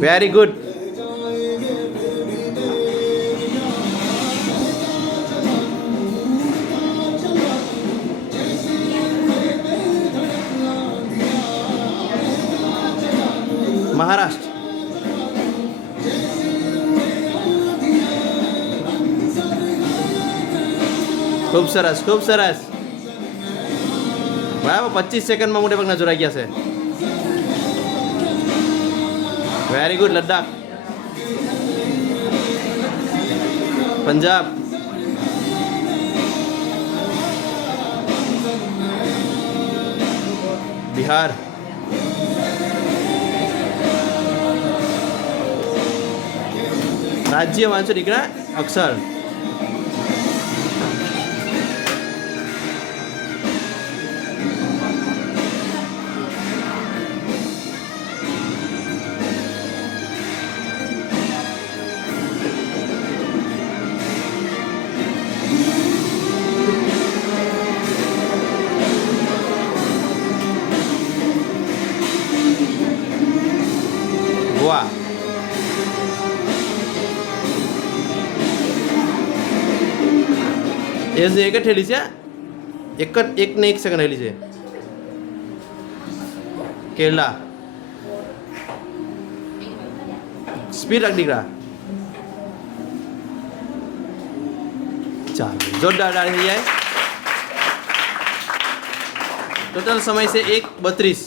Very good. Maharashtra. ખૂબ સરસ, ખૂબ સરસ. બરાબર, 25 સેકન્ડમાં મોટે ભાગના જોડાઈ ગયા છે. Very good. લદ્દાખ. પંજાબ. બિહાર. રાજ્ય વાંચો દીકરા, અક્ષર. ગોવા. એ એક જ થયેલી છે, એક ને 1 સેકન્ડ થયેલી છે. કેરલા. સ્પીડ રાખ દીકરા. ચાલો, જોરદાર થઈ જાય. ટોટલ સમય છે 1:32.